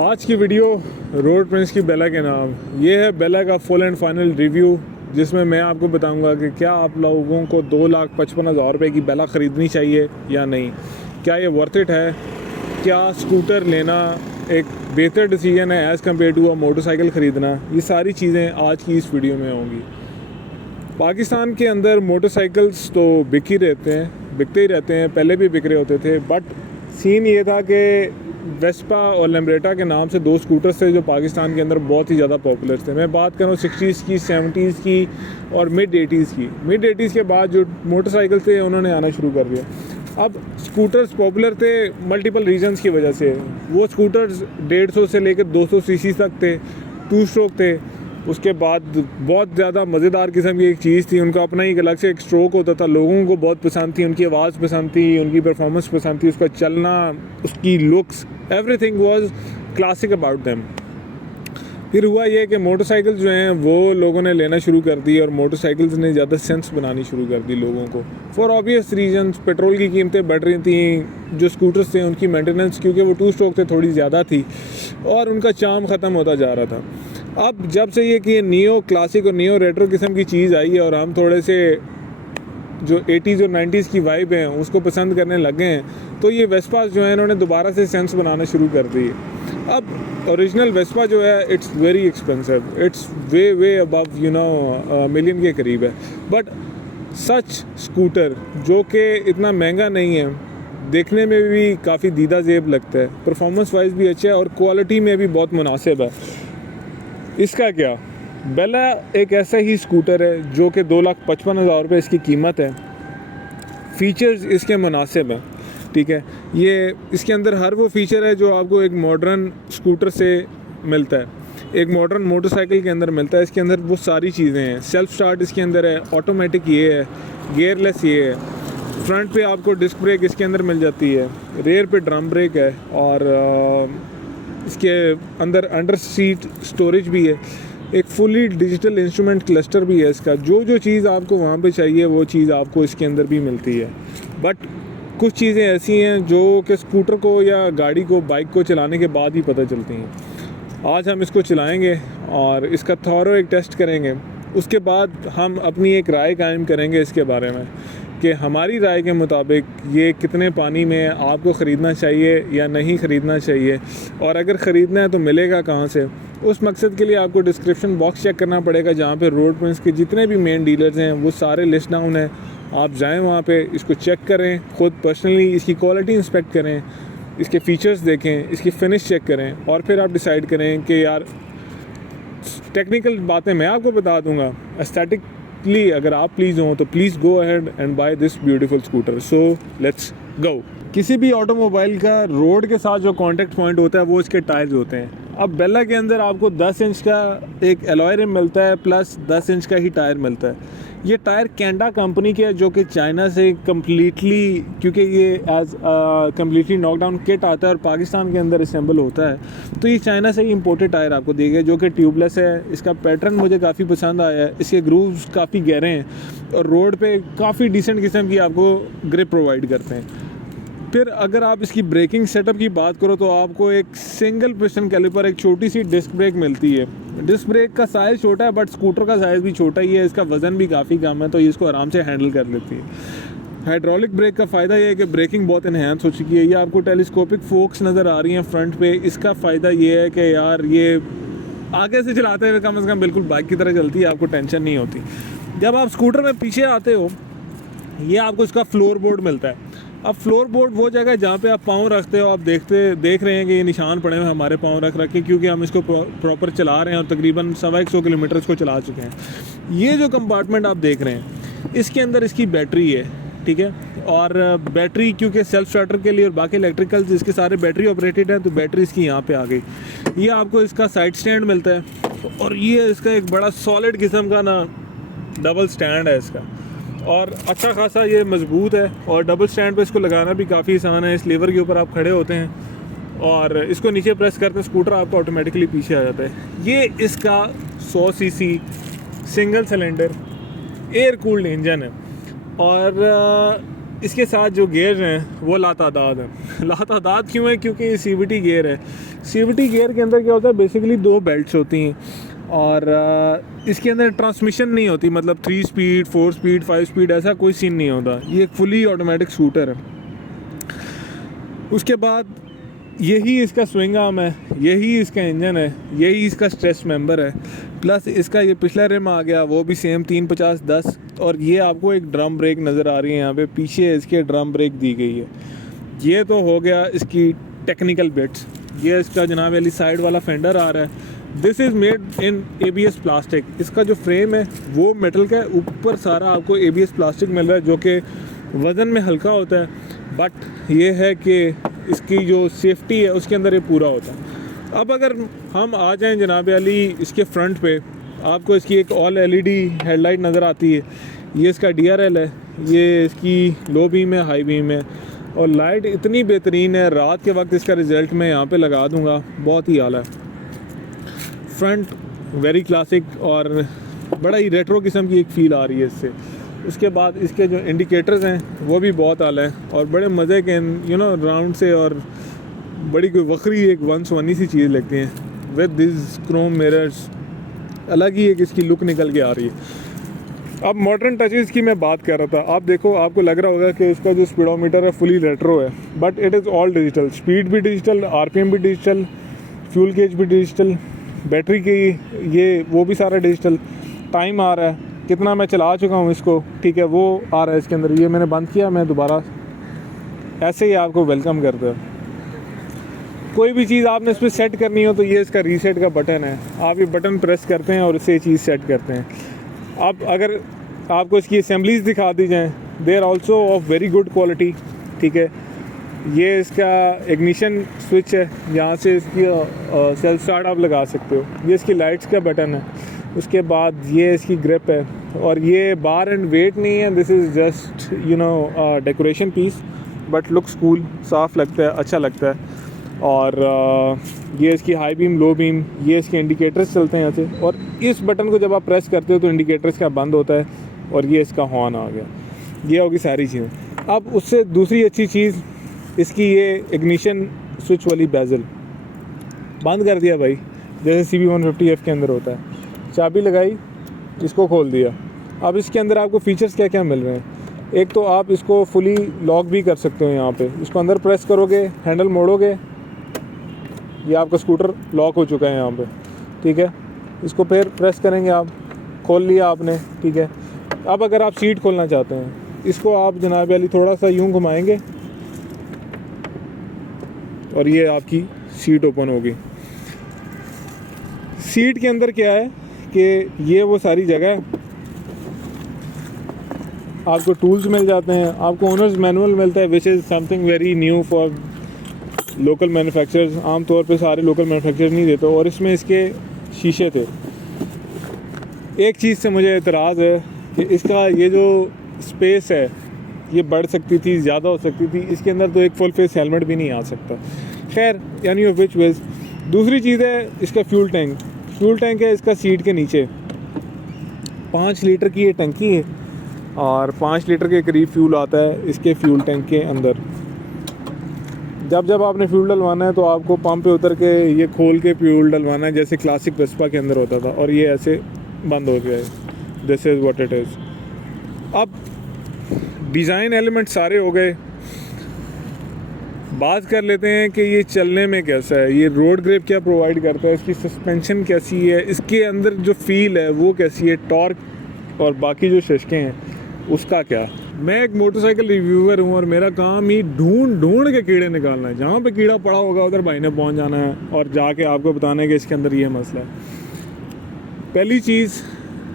आज की video road Prince की बेला के नाम। ये है बेला का फुल एंड फाइनल रिव्यू, जिसमें मैं आपको बताऊंगा कि क्या आप लोगों को 2,55,000 रुपये की बेला ख़रीदनी चाहिए या नहीं, क्या ये वर्थ इट है, क्या स्कूटर लेना एक बेहतर डिसीजन है एज़ कम्पेयर टू मोटरसाइकिल ख़रीदना। ये सारी चीज़ें आज की इस वीडियो में होंगी। पाकिस्तान के अंदर मोटरसाइकिल्स तो बिकते ही रहते हैं, पहले भी बिक रहे होते थे, बट सीन ये था कि वेस्पा और लेम्ब्रेटा के नाम से दो स्कूटर्स थे जो पाकिस्तान के अंदर बहुत ही ज़्यादा पॉपुलर थे। मैं बात करूँ 60s की, 70s की और मिड 80s के बाद जो मोटरसाइकिल थे उन्होंने आना शुरू कर दिया। अब स्कूटर्स पॉपुलर थे मल्टीपल रीजंस की वजह से। वो स्कूटर्स 150 से लेकर 200 सीसी तक थे, 2 स्ट्रोक थे। उसके बाद बहुत ज़्यादा मज़ेदार किस्म की एक चीज़ थी, उनका अपना ही अलग से एक स्ट्रोक होता था, लोगों को बहुत पसंद थी, उनकी आवाज़ पसंद थी, उनकी परफॉर्मेंस पसंद थी, उसका चलना, उसकी looks, everything was classic about them. फिर हुआ ये कि मोटरसाइकिल जो हैं वो लोगों ने लेना शुरू कर दी और मोटरसाइकिल्स ने ज़्यादा सेंस बनानी शुरू कर दी लोगों को, फॉर ऑब्वियस रीजंस। पेट्रोल की कीमतें बढ़ रही थी, जो स्कूटर्स थे उनकी मेंटेनेंस, क्योंकि वो 2 स्ट्रोक थे, थोड़ी ज़्यादा थी और उनका चार्म ख़त्म होता जा रहा था। अब जब से ये कि नियो क्लासिक और नियो रेट्रो किस्म की चीज़ आई है और हम थोड़े से जो 80s और 90s की वाइब है उसको पसंद करने लगे हैं, तो ये वेस्पास जो है इन्होंने दोबारा से सेंस बनाना शुरू कर दी। अब ओरिजिनल वेस्पा जो है it's very expensive, it's way above million के करीब है, बट सच स्कूटर जो कि इतना महंगा नहीं है, देखने में भी काफ़ी दीदा ज़ेब लगता है, परफॉर्मेंस वाइज भी अच्छा है और क्वालिटी में भी बहुत मुनासिब है। इसका क्या, बेला एक ऐसा ही स्कूटर है जो कि 2,55,000 रुपये इसकी कीमत है। फ़ीचर्स इसके मुनासिब हैं, ठीक है। ये इसके अंदर हर वो फ़ीचर है जो आपको एक मॉडर्न स्कूटर से मिलता है, एक मॉडर्न मोटरसाइकिल के अंदर मिलता है। इसके अंदर वो सारी चीज़ें हैं। सेल्फ़ स्टार्ट इसके अंदर है, ऑटोमेटिक ये है, गियरलेस ये है, फ्रंट पे आपको डिस्क ब्रेक इसके अंदर मिल जाती है, रेयर पे ड्रम ब्रेक है और इसके अंदर अंडर सीट स्टोरेज भी है, एक फुली डिजिटल इंस्ट्रूमेंट क्लस्टर भी है इसका। जो चीज़ आपको वहाँ पे चाहिए वो चीज़ आपको इसके अंदर भी मिलती है। बट कुछ चीज़ें ऐसी हैं जो कि स्कूटर को या गाड़ी को, बाइक को चलाने के बाद ही पता चलती हैं। आज हम इसको चलाएंगे और इसका थॉरो एक टेस्ट करेंगे, उसके बाद हम अपनी एक राय कायम करेंगे इसके बारे में कि हमारी राय के मुताबिक ये कितने पानी में आपको ख़रीदना चाहिए या नहीं ख़रीदना चाहिए, और अगर ख़रीदना है तो मिलेगा कहाँ से। उस मकसद के लिए आपको डिस्क्रिप्शन बॉक्स चेक करना पड़ेगा, जहाँ पे रोड प्रिंस के जितने भी मेन डीलर्स हैं वो सारे लिस्ट डाउन हैं। आप जाएं वहाँ पे, इसको चेक करें, ख़ुद पर्सनली इसकी क्वालिटी इंस्पेक्ट करें, इसके फ़ीचर्स देखें, इसकी फिनिश चेक करें और फिर आप डिसाइड करें कि यार टेक्निकल बातें मैं आपको बता दूँगा, एस्थेटिकली अगर आप प्लीज़ हों तो please go ahead and buy this beautiful scooter. So let's go. किसी भी ऑटोमोबाइल का रोड के साथ जो कांटेक्ट पॉइंट होता है वो इसके टायर्स होते हैं। अब बेला के अंदर आपको 10 इंच का एक एलॉय रिम मिलता है, प्लस 10 इंच का ही टायर मिलता है। ये टायर कैंडा कंपनी के है, जो कि चाइना से कम्प्लीटली, क्योंकि ये एज कम्प्लीटली नॉकडाउन किट आता है और पाकिस्तान के अंदर असेंबल होता है, तो ये चाइना से ही इम्पोर्टेड टायर आपको दिए गए, जो कि ट्यूबलेस है। इसका पैटर्न मुझे काफ़ी पसंद आया है, इसके ग्रूव्स काफ़ी गहरे हैं और रोड पे काफ़ी डिसेंट किस्म की आपको ग्रिप प्रोवाइड करते हैं। फिर अगर आप इसकी ब्रेकिंग सेटअप की बात करो तो आपको एक सिंगल पिस्टन कैलिपर, एक छोटी सी डिस्क ब्रेक मिलती है। डिस्क ब्रेक का साइज़ छोटा है बट स्कूटर का साइज़ भी छोटा ही है, इसका वज़न भी काफ़ी कम है, तो ये इसको आराम से हैंडल कर लेती है। हाइड्रोलिक ब्रेक का फ़ायदा ये है कि ब्रेकिंग बहुत इन्हेंस हो चुकी है। ये आपको टेलीस्कोपिक फोक्स नज़र आ रही हैं फ्रंट पे। इसका फ़ायदा ये है कि यार ये आगे से चलाते हुए कम से कम बिल्कुल बाइक की तरह चलती है, आपको टेंशन नहीं होती। जब आप स्कूटर में पीछे आते हो, ये आपको इसका फ्लोर बोर्ड मिलता है। अब फ्लोर बोर्ड वो जगह है जहाँ पे आप पाँव रखते हो। आप देख रहे हैं कि ये निशान पड़े हुए हैं हमारे पाँव रख के, क्योंकि हम इसको प्रॉपर चला रहे हैं और तकरीबन 125 किलोमीटर इसको चला चुके हैं। ये जो कंपार्टमेंट आप देख रहे हैं, इसके अंदर इसकी बैटरी है, ठीक है। और बैटरी क्योंकि सेल्फ स्टार्टर के लिए और बाकी इलेक्ट्रिकल जिसके सारे बैटरी ऑपरेटेड है, तो बैटरी इसकी यहाँ पे आ गई। ये आपको इसका साइड स्टैंड मिलता है और ये इसका एक बड़ा सॉलिड किस्म का ना डबल स्टैंड है इसका, और अच्छा खासा ये मज़बूत है। और डबल स्टैंड पे इसको लगाना भी काफ़ी आसान है। इस लीवर के ऊपर आप खड़े होते हैं और इसको नीचे प्रेस करते हैं, स्कूटर आपका ऑटोमेटिकली पीछे आ जाता है। ये इसका 100 CC single cylinder air cooled engine है और इसके साथ जो गियर हैं वो लातादाद हैं। लातादाद क्यों है? क्योंकि ये CVT गियर है। CVT गियर के अंदर क्या होता है, बेसिकली 2 बेल्ट्स होती हैं और इसके अंदर ट्रांसमिशन नहीं होती, मतलब 3 स्पीड 4 स्पीड 5 स्पीड ऐसा कोई सीन नहीं होता। ये एक फुली ऑटोमेटिक शूटर है। उसके बाद यही इसका स्विंग आर्म है, यही इसका इंजन है, यही इसका स्ट्रेस मेंबर है, प्लस इसका ये पिछला रिम आ गया वो भी सेम 350-10। और ये आपको एक ड्रम ब्रेक नज़र आ रही है यहाँ पे, पीछे इसके ड्रम ब्रेक दी गई है। ये तो हो गया इसकी टेक्निकल बिट्स। ये इसका जनाब वाली साइड वाला फेंडर आ रहा है, this is made in ABS plastic. इसका जो फ्रेम है वो मेटल का है, ऊपर सारा आपको ABS प्लास्टिक मिल रहा है जो कि वज़न में हल्का होता है, बट ये है कि इसकी जो सेफ्टी है उसके अंदर ये पूरा होता है। अब अगर हम आ जाएं जनाब अली इसके फ्रंट पे, आपको इसकी एक ऑल LED हेडलाइट नज़र आती है। ये इसका DRL है, ये इसकी लो बीम है, हाई बीम है और लाइट इतनी बेहतरीन है। रात के वक्त इसका रिज़ल्ट मैं यहाँ पे लगा दूँगा, बहुत ही आला है। फ्रंट वेरी क्लासिक और बड़ा ही रेट्रो किस्म की एक फ़ील आ रही है इससे। उसके बाद इसके जो इंडिकेटर्स हैं वो भी बहुत आला है और बड़े मज़े के राउंड से, और बड़ी कोई वक्री एक वंस सी चीज़ लगती हैं विद दिस क्रोम मिरर्स। अलग ही एक इसकी लुक निकल के आ रही है। अब मॉडर्न टचेज़ की मैं बात कर रहा था, आप देखो आपको लग रहा होगा कि इसका जो स्पीडोमीटर है फुली रेट्रो है, but it is all digital. Speed भी डिजिटल, RPM भी डिजिटल, फ्यूल गेज भी डिजिटल, बैटरी की ये वो भी सारा डिजिटल। टाइम आ रहा है कितना मैं चला चुका हूँ इसको, ठीक है, वो आ रहा है इसके अंदर। ये मैंने बंद किया, मैं दोबारा ऐसे ही आपको वेलकम करता है। कोई भी चीज़ आपने इस पर सेट करनी हो तो ये इसका रीसेट का बटन है, आप ये बटन प्रेस करते हैं और इससे चीज़ सेट करते हैं। अब अगर आपको इसकी असेंबलीज दिखा दी जाएँ, they are also of very good quality, ठीक है। ये इसका इग्निशन स्विच है, यहाँ से इसकी सेल्फ स्टार्ट आप लगा सकते हो। ये इसकी लाइट्स का बटन है। उसके बाद ये इसकी ग्रिप है और ये बार एंड वेट नहीं है, this is just decoration piece, but looks cool, साफ़ लगता है, अच्छा लगता है। और ये इसकी हाई बीम, लो बीम, ये इसके इंडिकेटर्स चलते हैं यहाँ से, और इस बटन को जब आप प्रेस करते हो तो इंडिकेटर्स का बंद होता है और ये इसका हॉर्न आ गया। ये होगी सारी चीज़ें। अब उससे दूसरी अच्छी चीज़ इसकी ये इग्निशन स्विच वाली बेजल, बंद कर दिया भाई, जैसे CB150F के अंदर होता है। चाबी लगाई, इसको खोल दिया। अब इसके अंदर आपको फ़ीचर्स क्या क्या मिल रहे हैं। एक तो आप इसको फुली लॉक भी कर सकते हो। यहाँ पे इसको अंदर प्रेस करोगे, हैंडल मोड़ोगे, ये आपका स्कूटर लॉक हो चुका है यहाँ पे, ठीक है। इसको फिर प्रेस करेंगे आप, खोल लिया आपने, ठीक है। अब अगर आप सीट खोलना चाहते हैं, इसको आप जनाब अली थोड़ा सा यूँ घुमाएंगे और ये आपकी सीट ओपन होगी। सीट के अंदर क्या है कि ये वो सारी जगह है, आपको टूल्स मिल जाते हैं, आपको ओनर्स मैनुअल मिलता है, which is something very new for local manufacturers. आमतौर पे सारे लोकल मैन्युफैक्चरर्स नहीं देते। और इसमें इसके शीशे थे। एक चीज़ से मुझे एतराज़ है कि इसका ये जो स्पेस है ये बढ़ सकती थी, ज़्यादा हो सकती थी। इसके अंदर तो एक फुल फेस हेलमेट भी नहीं आ सकता। खैर, यानी ऑफ विच वेज। दूसरी चीज़ है इसका फ्यूल टैंक। फ्यूल टैंक है इसका सीट के नीचे, 5 लीटर की ये टंकी है और 5 लीटर के करीब फ्यूल आता है इसके फ्यूल टैंक के अंदर। जब आपने फ्यूल डलवाना है तो आपको पंप पे उतर के ये खोल के फ्यूल डलवाना है, जैसे क्लासिक वेस्पा के अंदर होता था, और ये ऐसे बंद हो गया है। This is what it is. अब डिज़ाइन एलिमेंट सारे हो गए, बात कर लेते हैं कि ये चलने में कैसा है, ये रोड ग्रिप क्या प्रोवाइड करता है, इसकी सस्पेंशन कैसी है, इसके अंदर जो फील है वो कैसी है, टॉर्क और बाकी जो शशकें हैं उसका क्या। मैं एक मोटरसाइकिल रिव्यूअर हूँ और मेरा काम ही ढूंढ के कीड़े निकालना है। जहाँ पे कीड़ा पड़ा होगा उधर भाई ने पहुँच जाना है और जाके आपको बताना है कि इसके अंदर ये मसला है। पहली चीज़,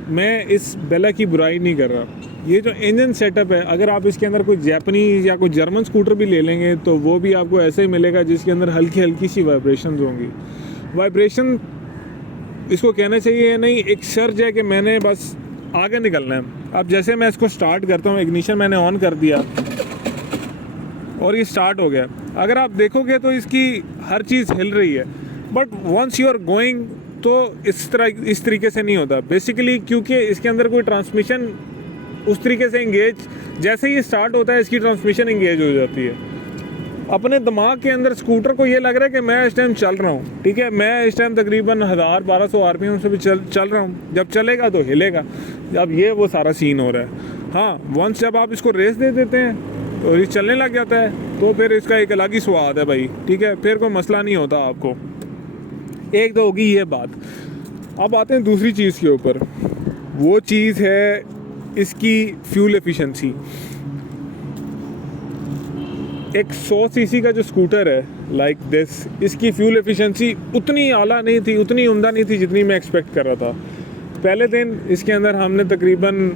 मैं इस बेला की बुराई नहीं कर रहा। ये जो इंजन सेटअप है, अगर आप इसके अंदर कोई जापानीज़ या कोई जर्मन स्कूटर भी ले लेंगे तो वो भी आपको ऐसे ही मिलेगा जिसके अंदर हल्की हल्की सी वाइब्रेशंस होंगी। वाइब्रेशन इसको कहना चाहिए नहीं, एक सर्ज है कि मैंने बस आगे निकलना है। अब जैसे मैं इसको स्टार्ट करता हूँ, इग्निशन मैंने ऑन कर दिया और ये स्टार्ट हो गया। अगर आप देखोगे तो इसकी हर चीज़ हिल रही है, but once you are going तो इस तरीके से नहीं होता बेसिकली, क्योंकि इसके अंदर कोई ट्रांसमिशन उस तरीके से इंगेज, जैसे ही स्टार्ट होता है इसकी ट्रांसमिशन इंगेज हो जाती है। अपने दिमाग के अंदर स्कूटर को ये लग रहा है कि मैं इस टाइम चल रहा हूँ, ठीक है, मैं इस टाइम तकरीबन 1000-1200 आरपीएम से भी चल रहा हूँ, जब चलेगा तो हिलेगा। अब ये वो सारा सीन हो रहा है। हाँ, वंस जब आप इसको रेस दे देते हैं तो ये चलने लग जाता है, तो फिर इसका एक अलग ही स्वाद है भाई, ठीक है, फिर कोई मसला नहीं होता आपको। एक तो होगी ये बात। अब आते हैं दूसरी चीज़ के ऊपर, वो चीज़ है इसकी फ्यूल एफिशिएंसी। एक 100 सीसी का जो स्कूटर है लाइक दिस, इसकी फ्यूल एफिशिएंसी उतनी आला नहीं थी, उतनी उम्दा नहीं थी जितनी मैं एक्सपेक्ट कर रहा था। पहले दिन इसके अंदर हमने तकरीबन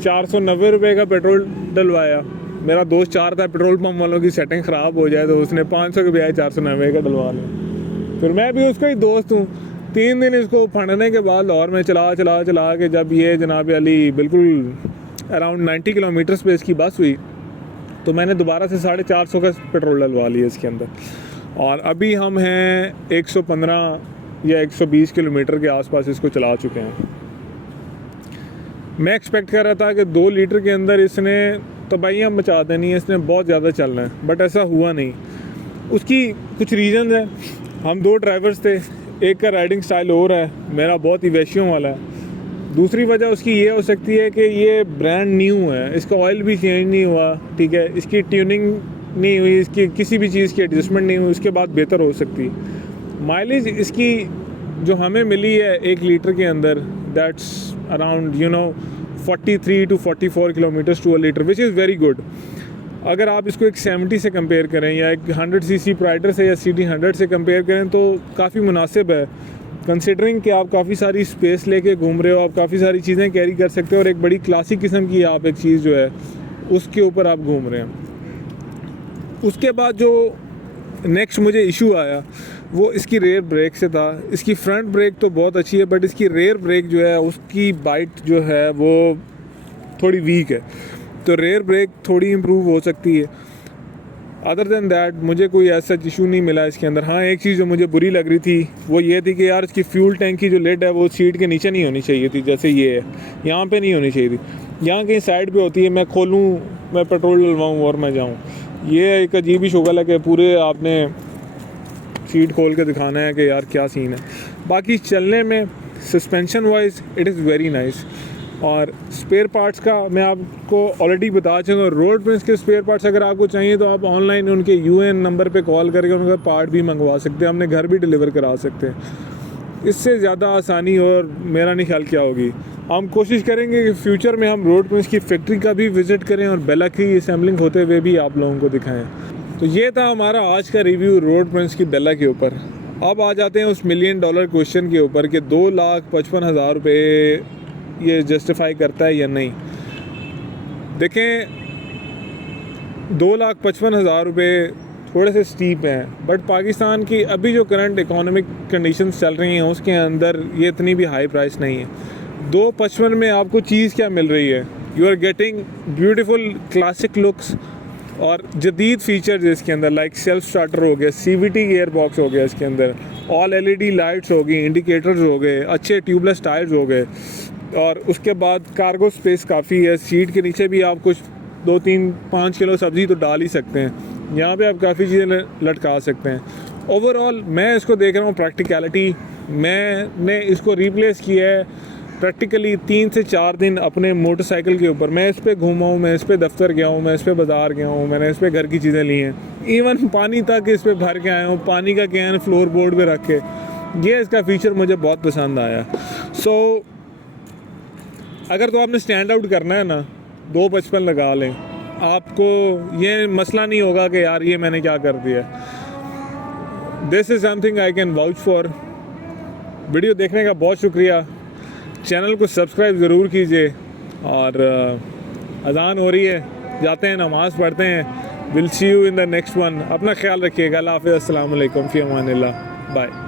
490 रुपये का पेट्रोल डलवाया। मेरा दोस्त चाह रहा था पेट्रोल पंप वालों की सेटिंग ख़राब हो जाए, तो उसने 500 के बजाय 490 का डलवा लिया। फिर मैं भी उसका ही दोस्त हूँ। 3 दिन इसको फंडने के बाद और मैं चला के जब ये जनाब अली बिल्कुल अराउंड 90 किलोमीटर्स पे इसकी बस हुई, तो मैंने दोबारा से 450 का पेट्रोल डलवा लिया इसके अंदर। और अभी हम हैं 115 या 120 किलोमीटर के आसपास इसको चला चुके हैं। मैं एक्सपेक्ट कर रहा था कि 2 लीटर के अंदर इसने तबाहियाँ मचा देनी है, इसने बहुत ज़्यादा चलना है, बट ऐसा हुआ नहीं। उसकी कुछ रीज़न है। हम 2 ड्राइवर्स थे, एक का राइडिंग स्टाइल और है, मेरा बहुत ही वैशियों वाला है। दूसरी वजह उसकी ये हो सकती है कि ये ब्रांड न्यू है, इसका ऑयल भी चेंज नहीं हुआ, ठीक है, इसकी ट्यूनिंग नहीं हुई, इसकी किसी भी चीज़ की एडजस्टमेंट नहीं हुई, उसके बाद बेहतर हो सकती। माइलेज इसकी जो हमें मिली है 1 लीटर के अंदर, that's around 43 to 44 kilometres to a litre, which is very good. अगर आप इसको एक 70 से कंपेयर करें या एक 100 सीसी प्राइडर से या CD100 से कंपेयर करें तो काफ़ी मुनासिब है, कंसिडरिंग कि आप काफ़ी सारी स्पेस लेके घूम रहे हो, आप काफ़ी सारी चीज़ें कैरी कर सकते हो, और एक बड़ी क्लासिक किस्म की आप एक चीज़ जो है उसके ऊपर आप घूम रहे हैं। उसके बाद जो नेक्स्ट मुझे इशू आया वो इसकी रेयर ब्रेक से था। इसकी फ्रंट ब्रेक तो बहुत अच्छी है, बट इसकी रेयर ब्रेक जो है उसकी बाइट जो है वो थोड़ी वीक है, तो रेयर ब्रेक थोड़ी इम्प्रूव हो सकती है। अदर देन दैट मुझे कोई ऐसा इशू नहीं मिला इसके अंदर। हाँ, एक चीज़ जो मुझे बुरी लग रही थी वो ये थी कि यार इसकी फ्यूल टैंक की जो लिड है वो सीट के नीचे नहीं होनी चाहिए थी, जैसे ये है, यहाँ पे नहीं होनी चाहिए थी, यहाँ कहीं साइड पे होती है। मैं खोलूँ, मैं पेट्रोल डलवाऊँ और मैं जाऊँ, ये एक अजीब ही शुगल है कि पूरे आपने सीट खोल के दिखाना है कि यार क्या सीन है। बाकी चलने में suspension wise it is very nice. और स्पेयर पार्ट्स का मैं आपको ऑलरेडी बता चुका। रोड प्रिंस के स्पेयर पार्ट्स अगर आपको चाहिए तो आप ऑनलाइन उनके UN नंबर पे कॉल करके उनका पार्ट भी मंगवा सकते हैं, अपने घर भी डिलीवर करा सकते हैं। इससे ज़्यादा आसानी और मेरा नहीं ख्याल क्या होगी। हम कोशिश करेंगे कि फ्यूचर में हम रोड प्रिंस की फैक्ट्री का भी विज़िट करें और बेला की असेंबलिंग होते हुए भी आप लोगों को दिखाएँ। तो ये था हमारा आज का रिव्यू रोड प्रिंस की बेला के ऊपर। अब आ जाते हैं उस $1 मिलियन क्वेश्चन के ऊपर कि 2,55,000 रुपये ये जस्टिफाई करता है या नहीं। देखें, 2,55,000 रुपये थोड़े से स्टीप हैं, बट पाकिस्तान की अभी जो करंट इकोनॉमिक कंडीशंस चल रही हैं उसके अंदर ये इतनी भी हाई प्राइस नहीं है। 2,55 में आपको चीज़ क्या मिल रही है? You are getting beautiful classic looks और जदीद फीचर्स इसके अंदर, लाइक सेल्फ स्टार्टर हो गया, CVT गियर बॉक्स हो गया इसके अंदर, ऑल LED लाइट्स हो गई, इंडिकेटर्स हो गए, अच्छे ट्यूबलेस टायर्स हो गए, और उसके बाद कार्गो स्पेस काफ़ी है। सीट के नीचे भी आप कुछ 2-3-5 किलो सब्ज़ी तो डाल ही सकते हैं। यहाँ पे आप काफ़ी चीज़ें लटका सकते हैं। ओवरऑल मैं इसको देख रहा हूँ प्रैक्टिकलिटी। मैंने इसको रिप्लेस किया है प्रैक्टिकली 3 से 4 दिन अपने मोटरसाइकिल के ऊपर। मैं इस पर घूमा हूँ, मैं इस पर दफ्तर गया हूँ, मैं इस पर बाज़ार गया हूँ, मैंने इस पर घर की चीज़ें ली हैं, इवन पानी तक इस पर भर के आया हूँ, पानी का कैन फ्लोर बोर्ड पर रख के। ये इसका फ़ीचर मुझे बहुत पसंद आया। सो अगर तो आपने स्टैंड आउट करना है ना, 2,55 लगा लें, आपको ये मसला नहीं होगा कि यार ये मैंने क्या कर दिया। This is something I can vouch for. Video देखने का बहुत शुक्रिया। चैनल को सब्सक्राइब ज़रूर कीजिए। और अज़ान हो रही है, जाते हैं नमाज़ पढ़ते हैं। Will see you in the next one. अपना ख्याल रखिएगा। अल्लाह हाफ़िज़। अस्सलाम वालेकुम फ़ी अमानिल्लाह। बाय।